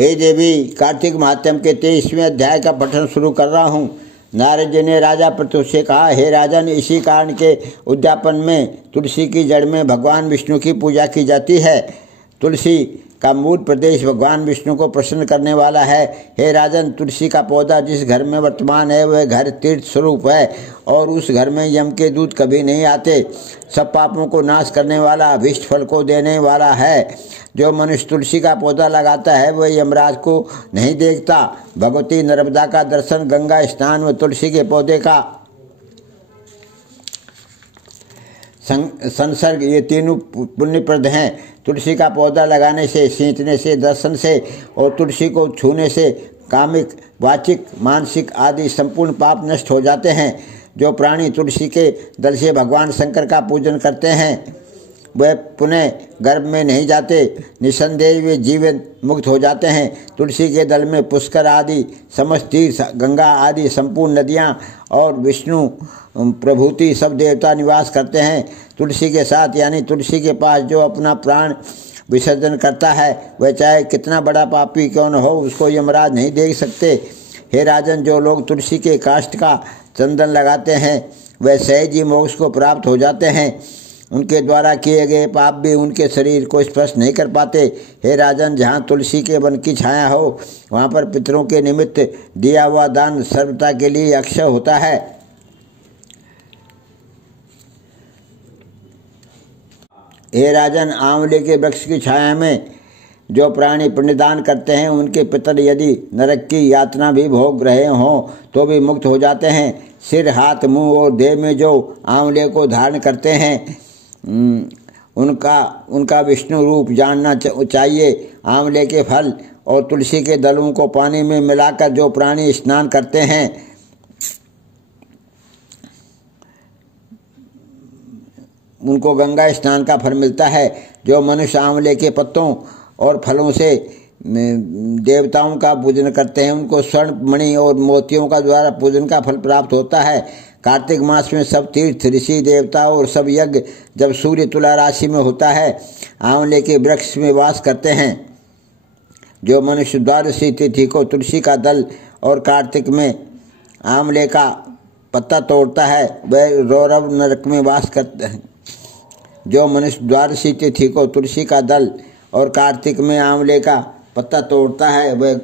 हे देवी, कार्तिक महात्म्य के 23वें अध्याय का पठन शुरू कर रहा हूँ। नारद जी ने राजा पृथु से कहा, हे राजन, इसी कारण के उद्यापन में तुलसी की जड़ में भगवान विष्णु की पूजा की जाती है। तुलसी का मूल प्रदेश भगवान विष्णु को प्रसन्न करने वाला है। हे राजन, तुलसी का पौधा जिस घर में वर्तमान है वह घर तीर्थ स्वरूप है और उस घर में यम के दूत कभी नहीं आते। सब पापों को नाश करने वाला, अभीष्ट फल को देने वाला है। जो मनुष्य तुलसी का पौधा लगाता है वह यमराज को नहीं देखता। भगवती नर्मदा का दर्शन, गंगा स्नान व तुलसी के पौधे का संसर्ग, ये तीनों पुण्यप्रद हैं। तुलसी का पौधा लगाने से, सींचने से, दर्शन से और तुलसी को छूने से कामिक, वाचिक, मानसिक आदि संपूर्ण पाप नष्ट हो जाते हैं। जो प्राणी तुलसी के दल से भगवान शंकर का पूजन करते हैं वह पुनः गर्भ में नहीं जाते। निसंदेह वे जीवन मुक्त हो जाते हैं। तुलसी के दल में पुष्कर आदि समस्त तीर्थ, गंगा आदि संपूर्ण नदियाँ और विष्णु प्रभूति सब देवता निवास करते हैं। तुलसी के साथ यानी तुलसी के पास जो अपना प्राण विसर्जन करता है वह चाहे कितना बड़ा पापी क्यों न हो, उसको यमराज नहीं देख सकते। हे राजन, जो लोग तुलसी के काष्ठ का चंदन लगाते हैं वह सहज ही मोक्ष को प्राप्त हो जाते हैं। उनके द्वारा किए गए पाप भी उनके शरीर को स्पर्श नहीं कर पाते। हे राजन, जहाँ तुलसी के वन की छाया हो वहाँ पर पितरों के निमित्त दिया हुआ दान सर्वदा के लिए अक्षय होता है। हे राजन, आंवले के वृक्ष की छाया में जो प्राणी पुण्यदान करते हैं उनके पितर यदि नरक की यातना भी भोग रहे हों तो भी मुक्त हो जाते हैं। सिर, हाथ, मुंह और देह में जो आंवले को धारण करते हैं उनका विष्णु रूप जानना चाहिए। आंवले के फल और तुलसी के दलों को पानी में मिलाकर जो प्राणी स्नान करते हैं उनको गंगा स्नान का फल मिलता है। जो मनुष्य आंवले के पत्तों और फलों से देवताओं का पूजन करते हैं उनको स्वर्ण, मणि और मोतियों का द्वारा पूजन का फल प्राप्त होता है। कार्तिक मास में सब तीर्थ, ऋषि, देवता और सब यज्ञ जब सूर्य तुला राशि में होता है आंवले के वृक्ष में वास करते हैं। जो मनुष्य द्वादशी तिथि को तुलसी का दल और कार्तिक में आंवले का पत्ता तोड़ता है वह रौरव नरक में वास करते हैं। जो मनुष्य द्वादशी तिथि को तुलसी का दल और कार्तिक में आंवले का पत्ता तोड़ता है वह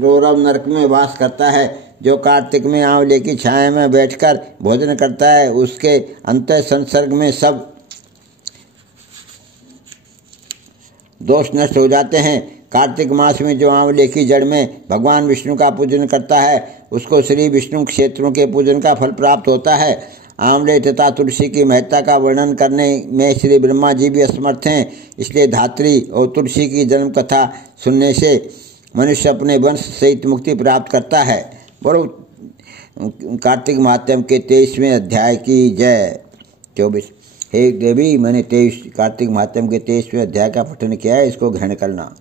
रौरव नरक में वास करता है। जो कार्तिक में आंवले की छाया में बैठकर भोजन करता है उसके अंतः संसर्ग में सब दोष नष्ट हो जाते हैं। कार्तिक मास में जो आंवले की जड़ में भगवान विष्णु का पूजन करता है उसको श्री विष्णु क्षेत्रों के पूजन का फल प्राप्त होता है। आंवले तथा तुलसी की महत्ता का वर्णन करने में श्री ब्रह्मा जी भी असमर्थ हैं। इसलिए धात्री और तुलसी की जन्म कथा सुनने से मनुष्य अपने वंश सहित मुक्ति प्राप्त करता है। बोलो कार्तिक महात्म्य के 23वें अध्याय की जय। 24। हे देवी, मैंने कार्तिक महात्म्य के 23वें अध्याय का पठन किया है, इसको ग्रहण करना।